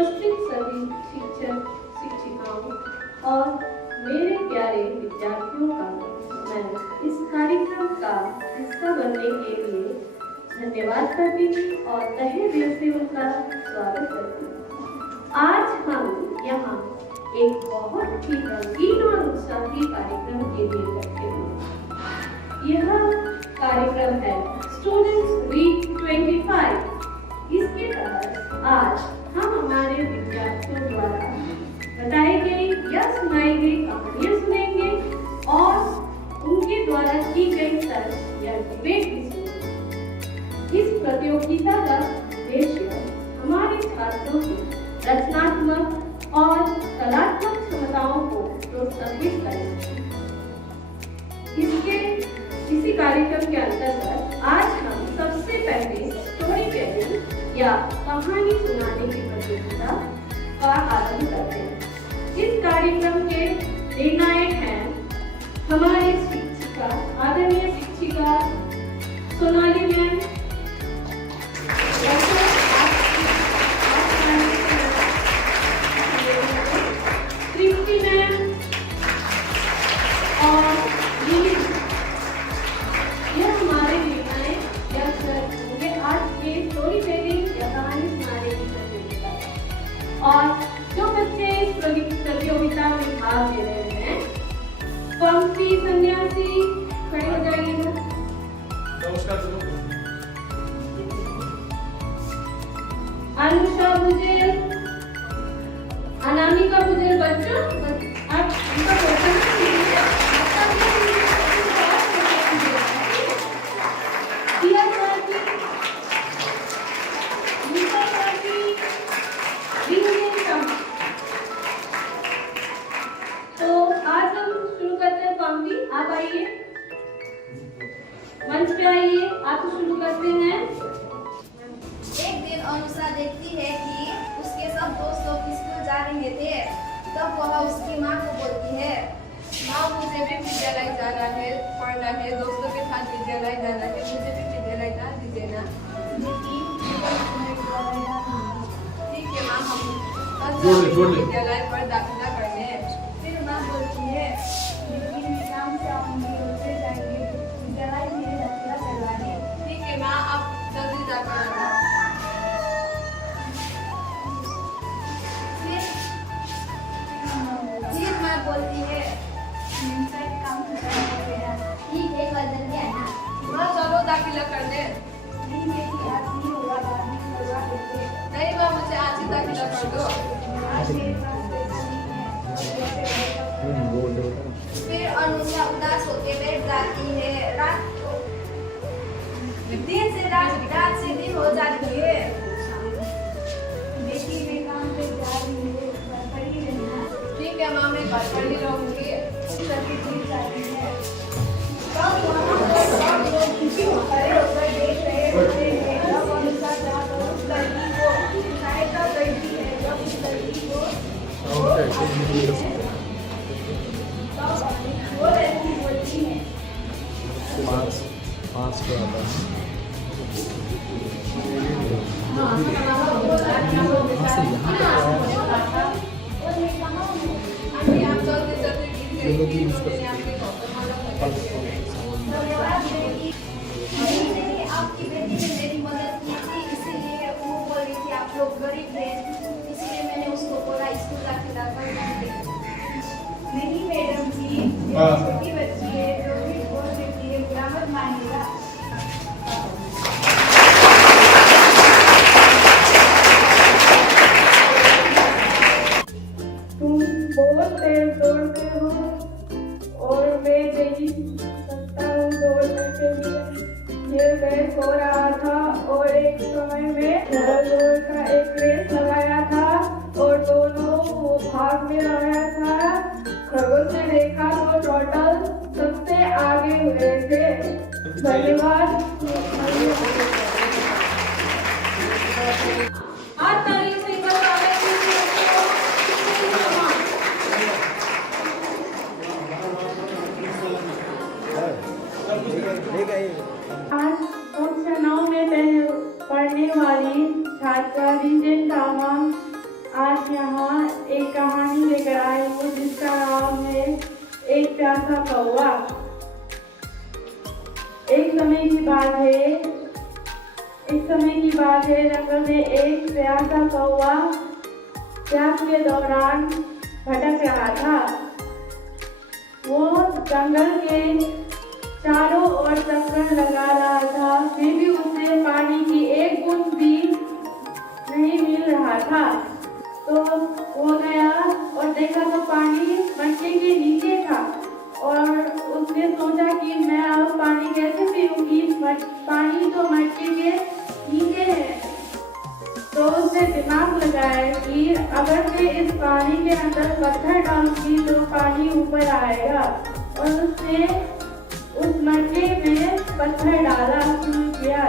उपस्थित सभी शिक्षक शिक्षिकाओं और मेरे प्यारे विद्यार्थियों का मैं इस कार्यक्रम का हिस्सा बनने के लिए धन्यवाद करती हूँ और तहे दिल से उनका स्वागत करती हूँ। आज हम यहाँ एक बहुत ही रंगीन और उत्साही कार्यक्रम के लिए बैठे हैं। यह कार्यक्रम है स्टूडेंट्स वीक 25। इसके तहत आज हम हमारे विद्यार्थियों द्वारा बताई गई या सुनाई गई कहानियाँ सुनेंगे और उनके द्वारा की गई तर्क या डिबेट भी सुनेंगे। इस प्रतियोगिता का उद्देश्य हमारे छात्रों की रचनात्मक और कलात्मक क्षमताओं को प्रोत्साहित करना। इसी कार्यक्रम के अंतर्गत आज हम सबसे पहले स्टोरी टेलिंग या कहानी सुनाने की प्रतियोगिता का आरंभ करते हैं। इस कार्यक्रम के निर्णायक हैं हमारे शिक्षिका, आदरणीय शिक्षिका सोनाली मैम, कृष्टि मैम और यह हमारे निर्णायक या होंगे आज के स्टोरी टेलिंग या कहानी सुनाने की प्रतियोगिता। और जो बच्चे इस प्रतियोगिता में भाग ले रहे हैं, पंक्ति सन्यासी खड़े हो जाइएगा। नमस्कार। अनुषा भुजेल, अनामिका भुजेल, बच्चों आप उनका क्वेश्चन कीजिए। तो आज हम शुरू करते हैं। पंक्ति आप आइए, मंच पे आइए, आप शुरू करते हैं। एक दिन अनुषा देखती है कि उसके सब दोस्त लोग स्कूल जा रहे थे। तब वह उसकी माँ को बोलती है, माँ मुझे भी विद्यालय जाना है, पढ़ना है, दोस्तों के साथ विद्यालय जाना है, मुझे भी विद्यालय जा दीजिए ना। ठीक है माँ, हम विद्यालय पर दाखिला करने। फिर माँ बोलती है, लेकिन मैं काम से आऊंगी, उससे जाएंगे विद्यालय में दाखिला करवाने। ठीक है माँ, आप जल्दी जाकर आना। फिर माँ बोलती है, काम ठीक है, कल जल्दी आना। माँ चलो दाखिला कर दे। नहीं बेटी, आज नहीं होगा, बाद में करवा देते। नहीं माँ, मुझे आज ही दाखिला कर दो। आज मेरे पास पैसा नहीं है। फिर अनुषा उदास होके बैठ जाती है। रात दिन से रात से दिन हो जाती है। बेटी मैं काम पे जा रही हूँ, घर ही रहना। ठीक है माँ, मैं घर पर ही रहूंगी। सभी ठीक जाती है। तब वहाँ सब लोग खुशी खड़े होकर देख रहे होते हैं। जब अनुषा जाकर उस लड़की को सहायता करती है, जब उस लड़की को वो लड़की बोलती है, पाँच पे आता है। आपकी बेटी ने मेरी मदद की थी, इसीलिए वो बोल रही थी आप लोग गरीब हैं, इसलिए मैंने उसको बोला स्कूल दाखिला कर दीजिए। नहीं मैडम जी, छोटी बच्ची है, जो भी बोल देती है बुरा मत मानिएगा। तुम बहुत तेज दौड़ते हो और मैं नहीं सकता हूँ दौड़ने के लिए। ये मैं सो रहा था और एक समय में दौड़ का एक रेस लगाया था और दोनों वो भाग में लगाया था। खरगोश ने देखा तो टोटल सबसे आगे हुए थे। धन्यवाद। आज कक्षा 9 में पढ़ने वाली छात्रा रिंजन तामांग आज यहाँ एक कहानी लेकर आई हूँ जिसका नाम है एक प्यासा कौवा। एक समय की बात है जंगल में एक प्यासा कौवा प्यास के दौरान भटक रहा था। वो जंगल के चारों ओर चक्कर लगा रहा था, फिर भी उसे पानी की एक बूंद भी नहीं मिल रहा था। तो वो गया और देखा तो पानी मटके के नीचे था और उसने सोचा कि मैं अब पानी कैसे पीऊंगी, पानी तो मटके के नीचे है। तो उसने दिमाग लगाया कि अगर मैं इस पानी के अंदर पत्थर डालूंगी तो पानी ऊपर आएगा। और उसने उस मटके में पत्थर डाला शुरू किया।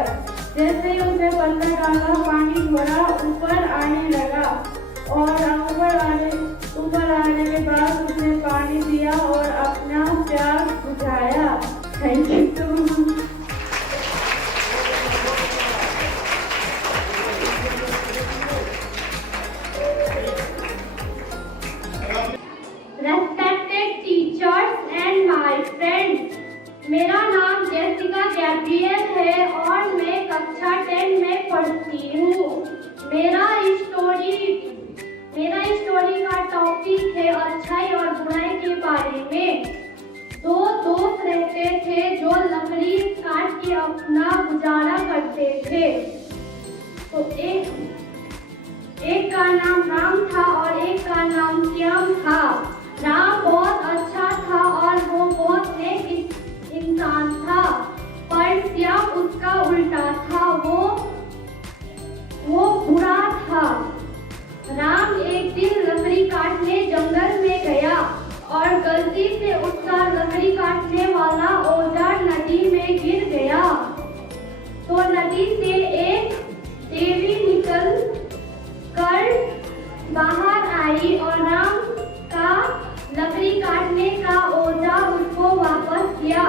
जैसे ही उसने पत्थर डाला पानी थोड़ा ऊपर आने लगा और ऊपर आने के बाद उसने पानी पिया और अपना प्यास बुझाया। Thank you. Respected teachers and my friends, मेरा नाम जेसिका गैब्रियल है और मैं कक्षा 10 में पढ़ती हूँ। मेरा स्टोरी का टॉपिक है अच्छाई और बुराई के बारे में। दो दोस्त रहते थे जो लकड़ी काट के अपना गुजारा करते थे। तो एक का नाम राम था और एक का नाम श्याम था। राम बहुत अच्छा था और वो बहुत नेक इंसान था, पर श्याम उसका उल्टा था, वो बुरा था। राम एक दिन लकड़ी काटने जंगल में गया और गलती से उसका लकड़ी काटने वाला औजार नदी में गिर गया। तो नदी से एक देवी निकल कर बाहर आई और राम का लकड़ी काटने का औजार उसको वापस किया।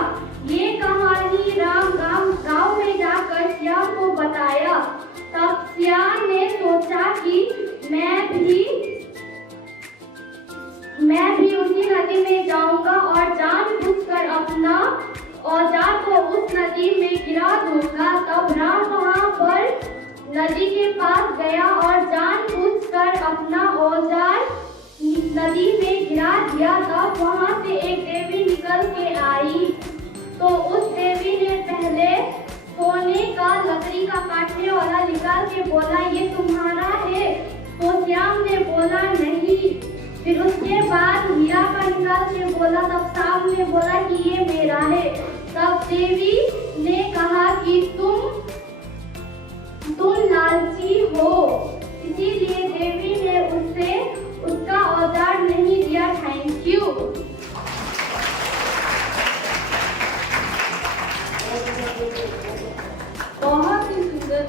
ये कहानी राम गांव में जाकर श्याम को बताया। तब श्याम ने सोचा कि मैं भी उसी नदी में जाऊंगा और जानबूझकर अपना औजार को उस नदी में गिरा दूंगा। तब राम वहां पर नदी के पास गया और जानबूझकर अपना औजार नदी में गिरा दिया। तब वहां से एक देवी निकल के आई। तो उस देवी ने पहले सोने का लकड़ी का काटने वाला निकाल के बोला ये तुम्हारा है। तो श्याम ने बोला नहीं। फिर उसके बाद हीरा का निकाल के बोला। तब सांप ने बोला कि ये मेरा है। तब देवी ने कहा कि तुम लालची हो, इसीलिए देवी ने उससे उसका औजार नहीं दिया। Thank you. बहुत ही सुंदर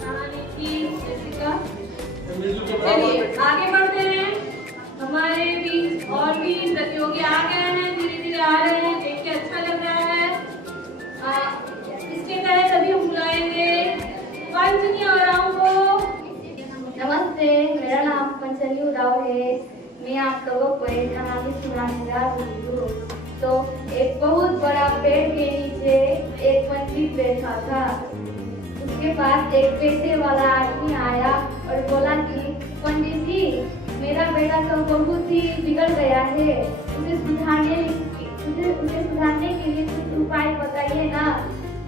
कहानी की जेसिका। चलिए आगे बढ़ते हैं। हमारे बीच और भी प्रतियोगी आ गए हैं, धीरे धीरे आ रहे हैं, देख के अच्छा लग रहा है। इसके तहत अभी हम बुलाएंगे पंचनी उरांव को। नमस्ते, मेरा नाम पंचनी उरांव है। मैं आप लोगों को एक कहानी सुनाने जा रही हूँ। तो एक बहुत बड़ा पेड़ के नीचे एक पंडित बैठा था। उसके पास एक पैसे वाला आदमी आया और बोला कि पंडित जी, मेरा बेटा तो बहुत ही बिगड़ गया है, उसे सुधारने के लिए कुछ उपाय बताइए ना।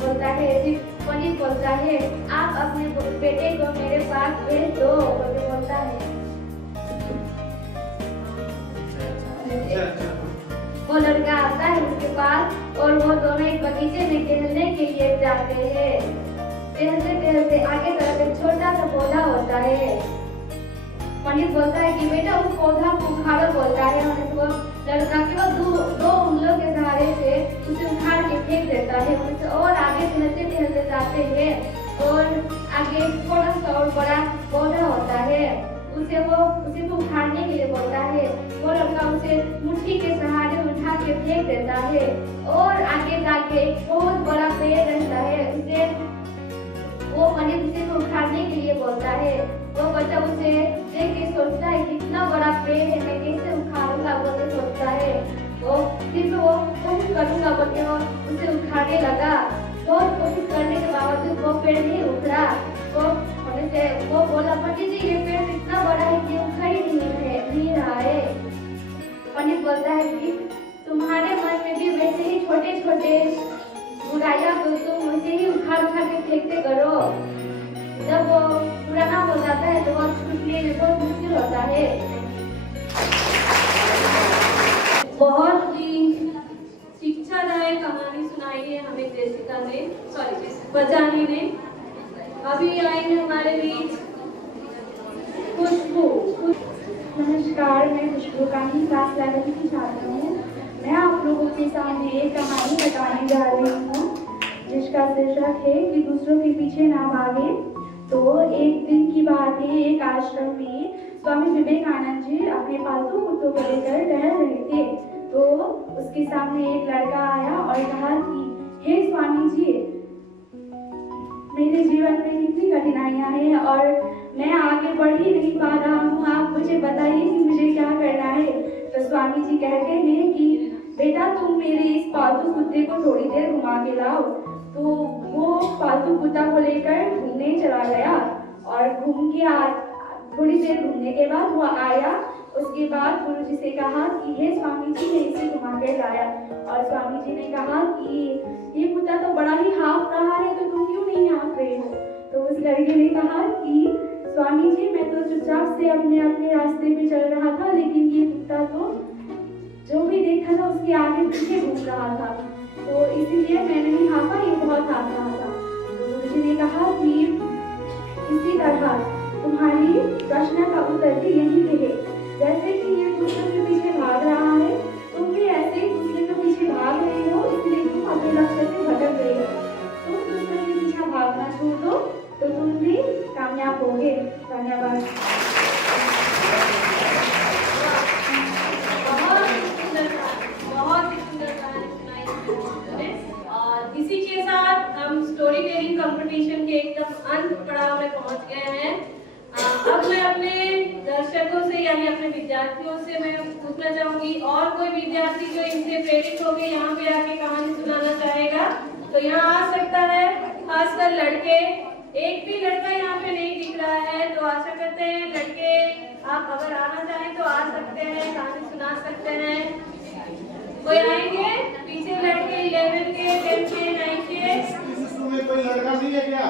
बोलता है पंडित बोलता है आप अपने बेटे को मेरे पास भेज दो। बोलता है वो लड़का आता है उसके पास और वो दोनों एक बगीचे में टहलने के लिए जाते हैं। टहलते आगे तरफ एक छोटा सा पौधा होता है। पंडित बोलता है कि बेटा उस पौधा को उखाड़ो। बोलता है वो लड़का केवल दो उंगलियों के सहारे से उसे उखाड़ के फेंक देता है। उसे और आगे टहलते जाते हैं और आगे थोड़ा सा और बड़ा पौधा होता है। उसे को उखाड़ने के लिए बोलता है। वो लड़का उसे मुट्ठी के सहारे उठा के फेंक देता है और आगे जाके एक बहुत बड़ा पेड़ रहता है। वो पंडित उसे को उखाड़ने के लिए बोलता है। वो बच्चा उसे देख के सोचता है कि इतना बड़ा पेड़ है, मैं कैसे उखाड़ूंगा बोल के सोचता है। वो फिर वो कोशिश करूंगा बोल के वो उसे उखाड़ने लगा। बहुत कोशिश करने के बावजूद वो पेड़ नहीं उखड़ा। वो बोला, पंडित जी ये पेड़ इतना बड़ा है कि उखड़ ही नहीं रहा है। पंडित बोलता है कि तुम्हारे मन में भी वैसे ही छोटे छोटे बुराइयां तो तुम उसे ही उखाड़ के फेंकते करो। जब वो पुराना हो जाता है तो वो छूटने में बहुत मुश्किल होता है। बहुत ही शिक्षादायक कहानी सुनाई है हमें जेसिका ने, बजानी ने। अभी आई है हमारे बीच खुशबू। नमस्कार, मैं खुशबू का ही क्लास 11वीं की छात्र हूँ। मैं आप लोगों के सामने एक कहानी बताने जा रही हूँ जिसका शीर्षक है कि दूसरों के पीछे ना भागे। तो एक दिन की बात है, एक आश्रम में स्वामी विवेकानंद जी अपने पालतू कुत्तों को लेकर टहल रहे थे। तो उसके सामने एक लड़का आया और कहा कि हे स्वामी जी, मेरे जीवन में कितनी कठिनाइयां हैं और मैं आगे बढ़ ही नहीं पा रहा हूँ, आप मुझे बताइए कि मुझे क्या करना है। तो स्वामी जी कहते हैं कि बेटा तुम मेरे इस पालतू कुत्ते को थोड़ी देर घुमा के लाओ। तो वो पालतू कुत्ता को लेकर घूमने चला गया और थोड़ी देर घूमने के बाद वो आया। उसके बाद गुरु जी से कहा कि हे स्वामी जी, मैं इसे घुमा कर लाया। और स्वामी जी ने कहा कि ये कुत्ता तो बड़ा ही हाँफ रहा है, तो तुम क्यों नहीं हाँफ रहे हो। तो उस लड़के ने कहा कि स्वामी जी, मैं तो चुपचाप से अपने रास्ते पे चल रहा था, लेकिन ये कुत्ता तो जो भी देखा था उसके आगे पीछे घूम रहा था, तो इसीलिए मैंने नहीं हाँफा, ये बहुत हाँफ रहा था। तो गुरु जी ने कहा कि इसी तरह तुम्हारी प्रश्न का उत्तर भी यही है। जैसे कि ये दूसरे के पीछे भाग रहा है, तुम भी ऐसे ही दूसरे के पीछे भाग रहे हो, इसलिए तुम अपने लक्ष्य से भटक गए हो। तुम दूसरे के पीछे भागना छोड़ दो तो तुम भी कामयाब होगे। धन्यवाद। बहुत ही सुंदर कहानी सुनाई। और इसी के साथ हम स्टोरी टेलिंग कंपटीशन के एकदम अंत पड़ाव में पहुंच गए हैं। अब मैं अपने दर्शकों से यानी अपने विद्यार्थियों से मैं पूछना चाहूंगी, और कोई विद्यार्थी जो इनसे प्रेरित हो गए यहाँ पे आके कहानी सुनाना चाहेगा तो यहाँ आ सकता है। खासकर लड़के, एक भी लड़का यहाँ पे नहीं दिख रहा है, तो आशा करते हैं लड़के आप अगर आना चाहें तो आ सकते हैं, कहानी सुना सकते हैं। कोई आएंगे? पीछे लड़के 11 के, 10 के, 9 के। कोई लड़का नहीं है क्या?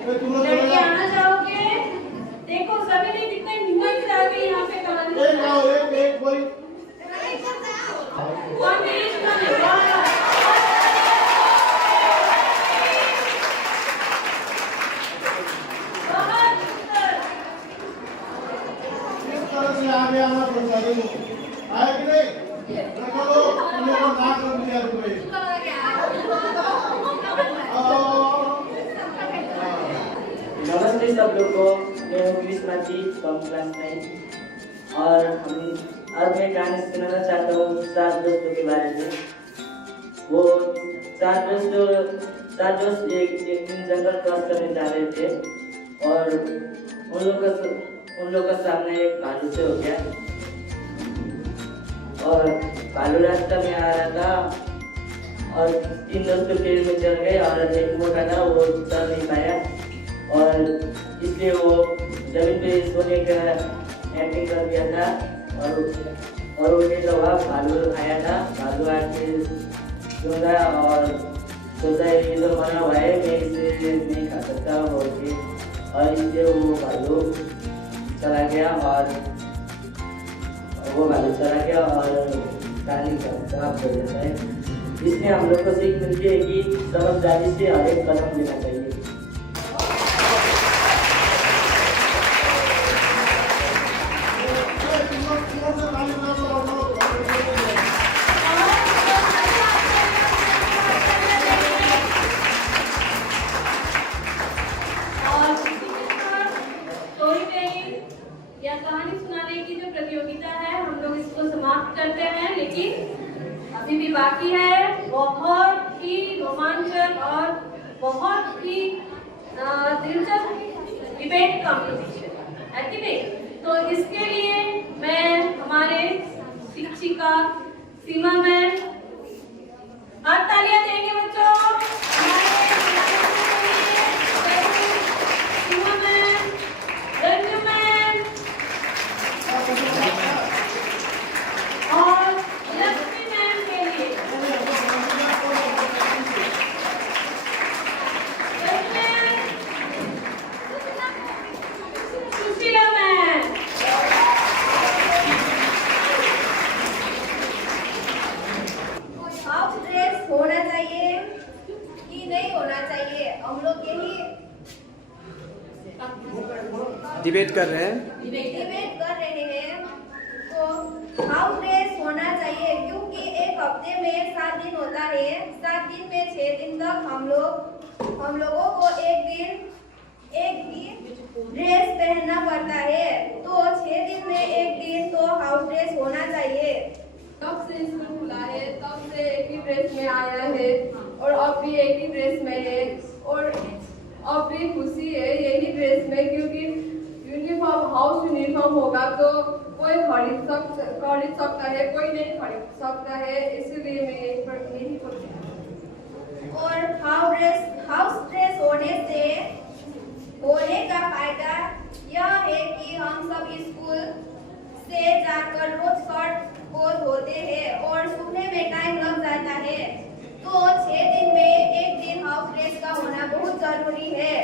लड़के आना चाहोगे? देखो सभी ने कितने हिम्मत से आके यहाँ पे कहानी एक कोई कौन है इसका निवाला? बहुत सुंदर। इस तरह से आगे आना पड़ता है। आए कि नहीं? चलो तुम लोग नाक कर दिया रुपए। नमस्ते सब लोग को, मैं हूँ कृष्णा जी फ्रॉम क्लास 9 और आज मैं कहानी सुनाना चाहता हूँ 7 दोस्तों के बारे में। वो 7 दोस्त एक दिन जंगल क्रॉस करने जा रहे थे और उन लोग का सामने एक भालू से हो गया और भालू रास्ता में आ रहा था और 3 दोस्त पेड़ में चढ़ गए और एक मोटा था वो चढ़ नहीं पाया और इसलिए वो जमीन पे सोने का एक्टिंग कर दिया था और उनके जवाब भालू आया था। भालू आके सुना और सोचा ये तो मरा हुआ है, मैं इसे नहीं खा सकता बोल के, और इसलिए वो भालू चला गया और कहानी समाप्त हो जाता है। इसमें हम लोग को सीख मिलती है कि समझदारी से हर एक कदम लेना चाहिए। या कहानी सुनाने की जो प्रतियोगिता है हम लोग इसको समाप्त करते हैं, लेकिन अभी भी बाकी है। बहुत ही रोमांचक और बहुत ही दिलचस्प डिबेट कंपटीशन है कि नहीं। तो इसके लिए मैं हमारे शिक्षिका सीमा मैम, हाथ तालियां देंगे बच्चों सीमा मैम, रंजू मैम और लक्ष्मी मैम के लिए। सुशीला मैम, हाफ ड्रेस होना चाहिए कि नहीं होना चाहिए, हम लोग यही डिबेट कर रहे हैं। डिबेट कर रहे हैं। तो हाफ ड्रेस होना चाहिए क्योंकि एक हफ्ते में 7 दिन होता है। 7 दिन में 6 दिन तक हम लोगों को एक दिन ड्रेस पहनना पड़ता है। तो 6 दिन में एक दिन तो हाफ ड्रेस होना चाहिए। तब से स्कूल खुला है, तब से एक ही ड्रेस में आया है और अब भी एक ही ड्रेस में है और अब भी खुशी है यही ड्रेस में, क्योंकि यूनिफॉर्म हाउस यूनिफॉर्म होगा तो कोई खरीद सकता है, कोई नहीं खरीद सकता है, इसीलिए मैं यही खुशी हूँ। और हाउस ड्रेस होने का फायदा यह है कि हम सब स्कूल से जाकर रोज शर्ट को धोते हैं और सूखने में टाइम लग जाता है। तो 6 दिन में एक दिन हाउस ड्रेस का होना बहुत जरूरी है।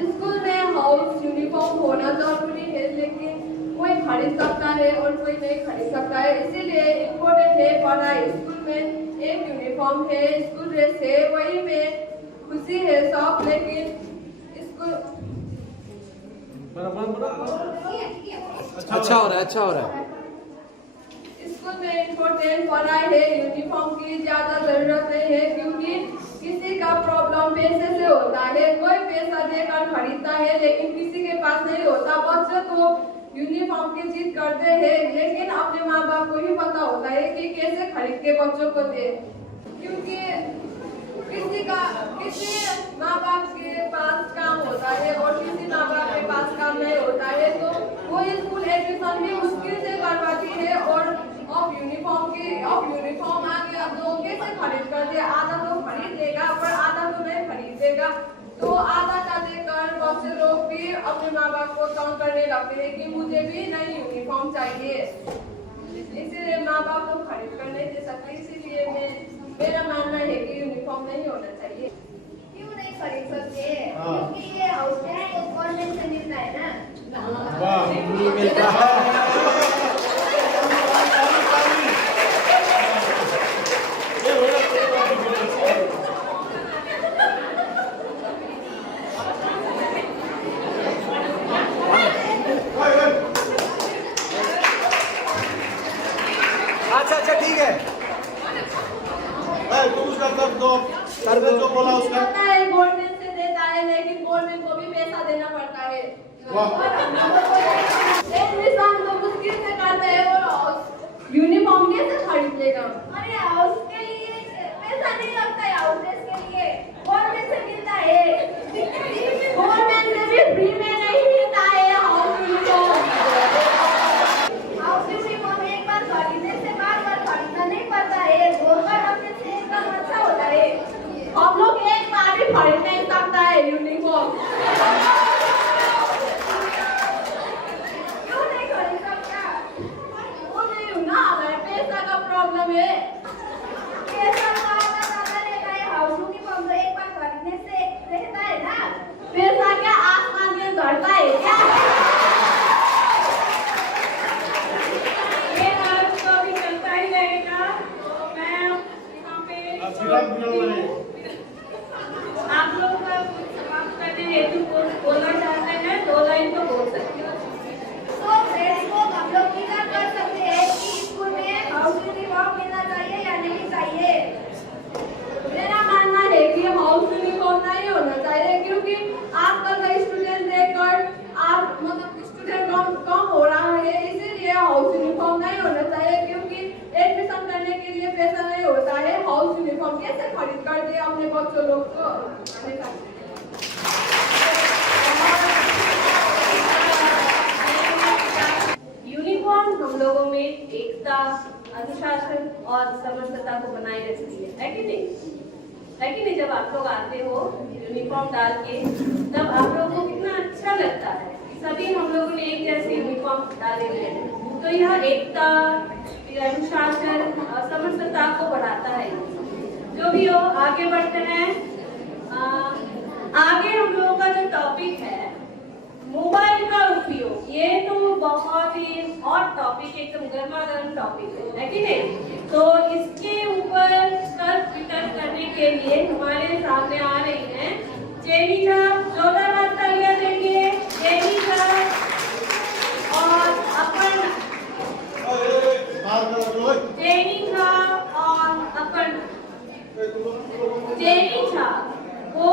स्कूल में हाउस यूनिफॉर्म होना जरूरी है, लेकिन कोई खरीद सकता है और कोई नहीं खरीद सकता है, इसीलिए इम्पोर्टेंट है पढ़ाई। स्कूल में एक यूनिफॉर्म है, स्कूल ड्रेस है, वही में खुशी है सब, लेकिन स्कूल अच्छा हो रहा है। स्कूल में इम्पोर्टेंट पढ़ाई है, यूनिफॉर्म की ज्यादा जरूरत नहीं है, क्योंकि किसी का प्रॉब्लम पैसे से होता है, कोई पैसा देकर खरीदता है लेकिन किसी के पास नहीं होता। बच्चों को यूनिफॉर्म की जिद करते हैं, लेकिन अपने माँ बाप को ही पता होता है कि कैसे खरीद के बच्चों को दे, क्योंकि किसी माँ बाप के पास काम होता है और किसी माँ बाप के पास काम नहीं होता है, तो वो स्कूल एडमिशन भी मुश्किल से करवाती है। और अब यूनिफॉर्म आ गया तो कैसे खरीद कर दे, आधा तो खरीद लेगा पर आधा तो नहीं खरीदेगा, तो आधा का देकर बच्चे लोग भी अपने माँ बाप को तंग करने लगते हैं कि मुझे भी नई यूनिफॉर्म चाहिए, इसीलिए माँ बाप तो खरीद कर नहीं दे सकते। इसीलिए मेरा मानना है कि यूनिफॉर्म नहीं होना चाहिए। क्यों नहीं खरीद सकते? क्योंकि ये हाउस ड्रेस तो गवर्नमेंट से मिलता है ना। वाह, मिलता है। अच्छा ठीक है, तुम उसका कर दो जो बोला उसका। गवर्नमेंट से देता है, लेकिन गवर्नमेंट को भी पैसा देना पड़ता है। एडमिशन तो मुश्किल से करते हैं और यूनिफॉर्म कैसे खरीद लेगा? अरे हाउस के लिए पैसा नहीं लगता है, हाउस ड्रेस के लिए गवर्नमेंट से मिलता है। गवर्नमेंट से भी फ्री में नहीं मिलता है हाउस यूनिफॉर्म। हाउस यूनिफॉर्म एक बार खरीदने से बार-बार खरीदना नहीं पड़ता है, 2 बार रखने से एकदम अच्छा होता है। हम लोग एक बार भी खरीद नहीं सकता है यूनिफॉर्म। क्यों नहीं खरीद सकता? वो नहीं हूँ ना, पैसा का प्रॉब्लम है। पैसा तो आता जाता रहता है, हाउस यूनिफॉर्म तो एक बार खरीदने से रहता है ना। पैसा क्या आसमान में झड़ता है क्या? ये आज तो अभी चलता ही रहेगा। मैं यहाँ पे आप लोग का कुछ समाप्त करने हेतु बोलना चाहते हैं, 2 लाइन तो बोल सकते हैं। तो फ्रेंड्स को हम लोग क्या कर सकते हैं कि स्कूल में हाउस यूनिफॉर्म मिलना चाहिए या नहीं चाहिए? मेरा मानना है कि हाउस यूनिफॉर्म नहीं होना चाहिए, क्योंकि आजकल का स्टूडेंट देखकर स्टूडेंट कम हो रहा है, इसीलिए हाउस यूनिफॉर्म नहीं होना चाहिए, क्योंकि एडमिशन करने के लिए पैसा नहीं होता है। हाउस यूनिफॉर्म कैसे खरीद कर दे अपने बच्चों लोग को? समरसता को बनाए रखती है कि नहीं? है कि नहीं? जब आप लोग आते हो यूनिफॉर्म डाल के, तब आप लोगों को कितना अच्छा लगता है। सभी हम लोगों ने एक जैसे यूनिफॉर्म डाले हुए हैं, तो यह एकता, अनुशासन और समरसता को बढ़ाता है। जो भी हो, आगे बढ़ते हैं। आगे हम लोगों का जो टॉपिक है मोबाइल का उपयोग, ये तो बहुत ही हॉट टॉपिक, एकदम गर्मा गर्म टॉपिक है कि नहीं? तो इसके ऊपर तर्क वितर्क करने के लिए हमारे सामने आ रही हैं जेनी झा। जोरदार तालियां देंगे जेनी झा और अपर्णा। जेनी झा और अपर्णा। जेनी झा को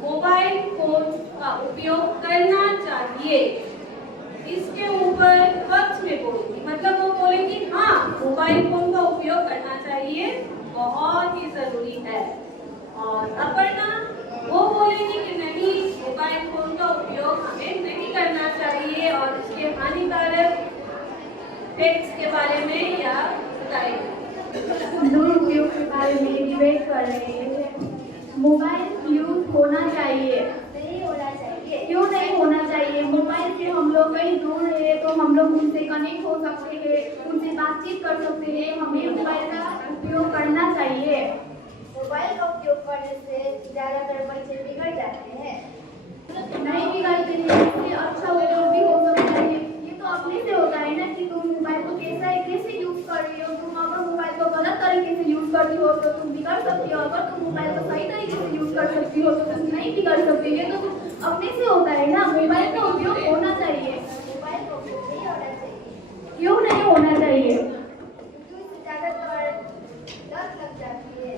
मोबाइल फोन का उपयोग करना चाहिए, इसके ऊपर पक्ष में बोलेगी, मतलब वो बोलेगी हाँ मोबाइल फोन का उपयोग करना चाहिए, बहुत ही जरूरी है। और अपर्णा वो बोलेगी कि नहीं, मोबाइल फोन का उपयोग हमें नहीं करना चाहिए और इसके हानिकारक इफेक्ट्स के बारे में या बताएगी। दुरुपयोग के बारे में डिबेट कर रहे हैं। मोबाइल यूज होना चाहिए, नहीं होना चाहिए। क्यों नहीं होना चाहिए? मोबाइल से हम लोग कहीं दूर है तो हम लोग उनसे कनेक्ट हो सकते हैं, उनसे बातचीत कर सकते हैं। हमें मोबाइल का उपयोग करना चाहिए। मोबाइल का उपयोग करने से ज्यादातर बच्चे बिगड़ जाते हैं। नहीं बिगड़ते हैं, इससे अच्छा उपयोग भी हो सकता है। ये तो अपने से होता है ना कि तुम मोबाइल को कैसे यूज कर रही हो। तुम अगर मोबाइल को गलत तरीके से यूज करती हो तो तुम बिगड़ सकती हो, अगर तुम मोबाइल को सही तरीके से यूज कर सकती हो तो तुम नहीं बिगड़ सकती। ये तो तुम अपने से होता है ना। मोबाइल का उपयोग होना चाहिए। मोबाइल का उपयोग नहीं होना चाहिए। क्यों नहीं होना चाहिए? क्योंकि ज्यादातर लत लग जाती है।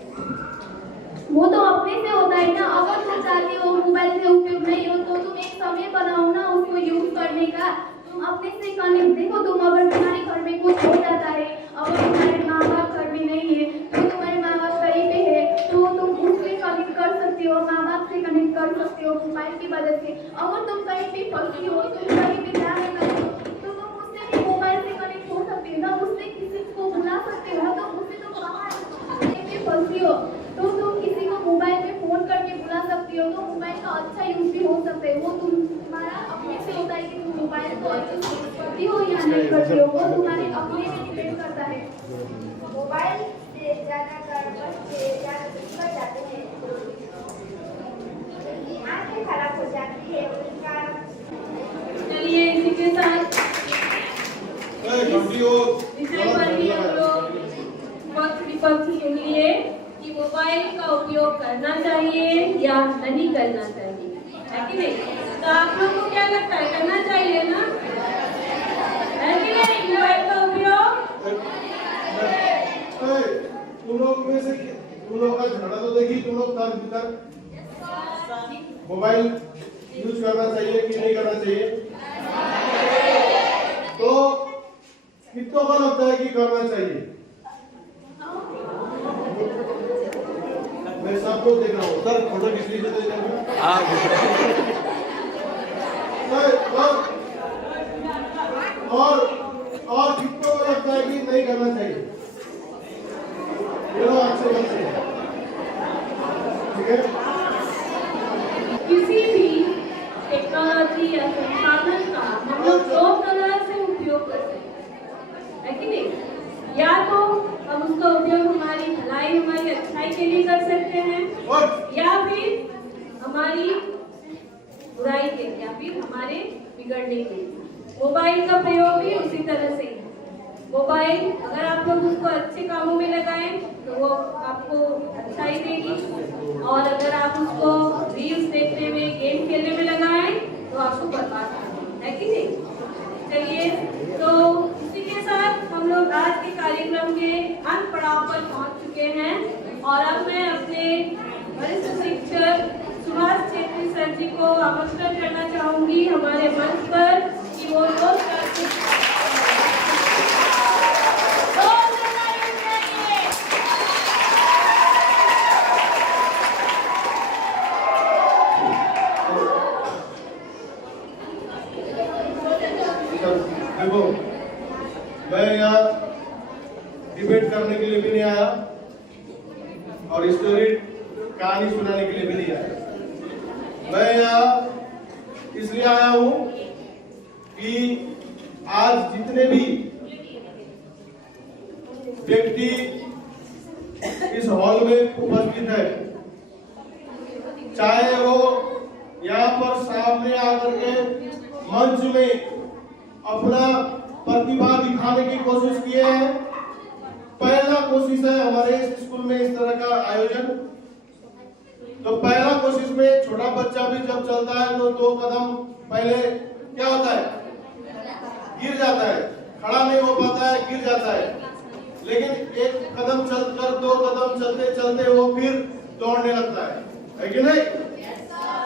वो तो अपने से होता है ना। अगर तुम चाहती हो मोबाइल से उपयोग नहीं हो तो तुम एक समय बनाओ ना उसको यूज करने का। तुम अपने से कनेक्ट, देखो तुम अगर तुम्हारे घर में कुछ हो जाता है, अगर तुम्हारे माँ बाप घर में नहीं है तो तुम्हारे माँ बाप कहीं पे है तो तुम उससे कनेक्ट कर सकते हो, माँ बाप से कनेक्ट कर सकते हो मोबाइल की मदद से। अगर तुम कहीं पे फंसी हो, तुम कहीं पे जा नहीं पाते हो तो तुम उससे भी मोबाइल से कनेक्ट हो सकते हो ना, उससे किसी को बुला सकते हो। तो उससे तुम बाहर कहीं पे फंसी हो तो तुम किसी को मोबाइल पे फोन करके बुला सकती हो। तो मोबाइल का अच्छा यूज भी हो सकता है। वो तुम्हारा अपने से होता है कि तुम मोबाइल को अच्छे से यूज करती हो या नहीं करती हो, वो तुम्हारे अपने पे डिपेंड करता है। मोबाइल से ज्यादातर बच्चे बिगड़ जाते हैं, आंखें खराब हो जाती है उनका। चलिए इसी के साथ विषय पर ही हम लोग पक्ष विपक्ष सुन लिए कि मोबाइल का उपयोग करना चाहिए या नहीं करना चाहिए, है कि नहीं? तो आप लोगों को क्या लगता है, करना चाहिए ना, है कि नहीं? मोबाइल का उपयोग तुम लोग में से तुम लोग का झगड़ा तो देखी, तुम लोग तर्क वितर्क मोबाइल यूज करना चाहिए कि नहीं करना चाहिए, तो कितनों को लगता है कि करना चाहिए? मैं सबको देख रहा हूँ सर, फोटो किसलिए से देख रहा हूँ और कितनों को लगता है कि नहीं करना चाहिए? ये आपसे ठीक है। किसी भी टेक्नोलॉजी या संसाधन का हम लोग दो तरह से उपयोग करते हैं, है कि नहीं? या तो हम उसका उपयोग हमारी भलाई, हमारी अच्छाई के लिए कर सकते हैं, या फिर हमारी बुराई के लिए, या फिर हमारे बिगड़ने के लिए। मोबाइल का प्रयोग भी उसी तरह से ही है। मोबाइल अगर आप लोग उसको अच्छे कामों में लगाएं तो वो आपको अच्छाई देगी, और अगर आप उसको रील्स देखने में, गेम खेलने में लगाएं तो आपको बर्बाद करेगी, है कि नहीं? चलिए, तो इसी के साथ हम लोग आज के कार्यक्रम के अंत पड़ाव पर पहुंच चुके हैं, और अब मैं अपने वरिष्ठ शिक्षक सुभाष छेत्री सर जी को आमंत्रित करना चाहूंगी हमारे मंच पर कि वो लोग देखो, मैं यहाँ डिबेट करने के लिए भी नहीं आया और स्टोरी कहानी सुनाने के लिए भी नहीं आया। मैं यहाँ इसलिए आया हूँ कि आज जितने भी व्यक्ति इस हॉल में उपस्थित है, चाहे वो यहाँ पर सामने आकर के मंच में अपना प्रतिभा दिखाने की कोशिश किए हैं। पहला कोशिश है हमारे स्कूल में इस तरह का आयोजन। तो पहला कोशिश में छोटा बच्चा भी जब चलता है तो 2 कदम पहले क्या होता है, गिर जाता है, खड़ा नहीं हो पाता है, गिर जाता है। लेकिन 1 कदम चलकर 2 कदम चलते चलते वो फिर दौड़ने लगता है कि नहीं?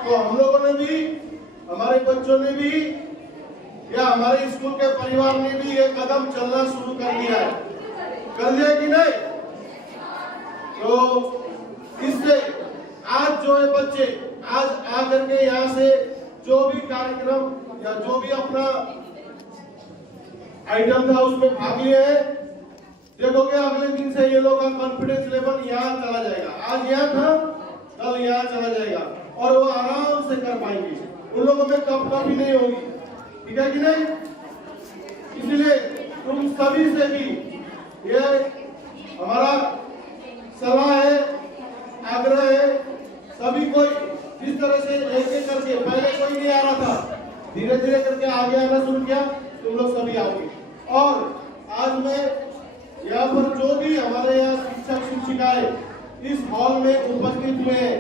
तो हम लोगों ने भी, हमारे बच्चों ने भी, या हमारे स्कूल के परिवार ने भी 1 कदम चलना शुरू कर दिया है, कर दिया कि नहीं? तो इससे आज जो है बच्चे आज आकर के यहाँ से जो भी कार्यक्रम या जो भी अपना आइटम था उसमें भाग लिए हैं, देखोगे अगले दिन से ये लोग का कॉन्फिडेंस लेवल यहाँ चला जाएगा। आज यहाँ था, कल यहाँ चला जाएगा और वो आराम से कर पाएंगे। उन लोगों में कभी नहीं होगी, ठीक है कि नहीं? इसलिए तुम सभी से भी ये हमारा सलाह है, आग्रह है, सभी कोई जिस तरह से एक करके, पहले कोई नहीं आ रहा था, धीरे धीरे करके आगे आना शुरू किया, तुम लोग सभी आओगे। और आज मैं यहाँ पर जो भी हमारे यहाँ शिक्षक शिक्षिकाएं इस हॉल में उपस्थित हुए हैं,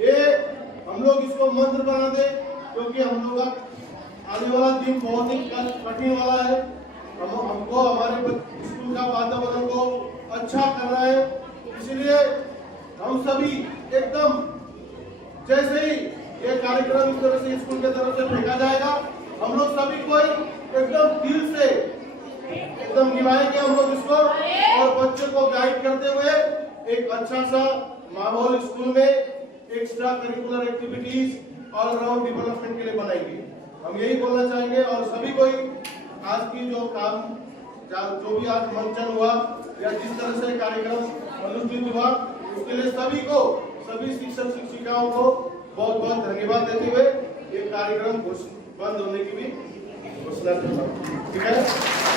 ये हम लोग इसको मंत्र बना दे, क्योंकि हम लोग का आने वाला दिन बहुत ही कठिन वाला है। हमको हमारे स्कूल का वातावरण को अच्छा करना है, इसलिए हम सभी एकदम जैसे ही ये कार्यक्रम इस तरह से स्कूल के तरफ से फेंका जाएगा, हम लोग सभी कोई एकदम दिल से एकदम निभाएंगे हम लोग इसको, और बच्चों को गाइड करते हुए एक अच्छा सा माहौल स्कूल में extra curricular activities all around development के लिए बनाएंगे। हम यही बोलना चाहेंगे। और सभी कोई आज की जो काम जो भी आज मंचन हुआ या जिस तरह से कार्यक्रम अनुष्ठित हुआ, उसके लिए सभी को, सभी शिक्षक शिक्षिकाओं को बहुत बहुत धन्यवाद देते हुए ये कार्यक्रम बंद होने की भी घोषणा करता हूँ। ठीक है।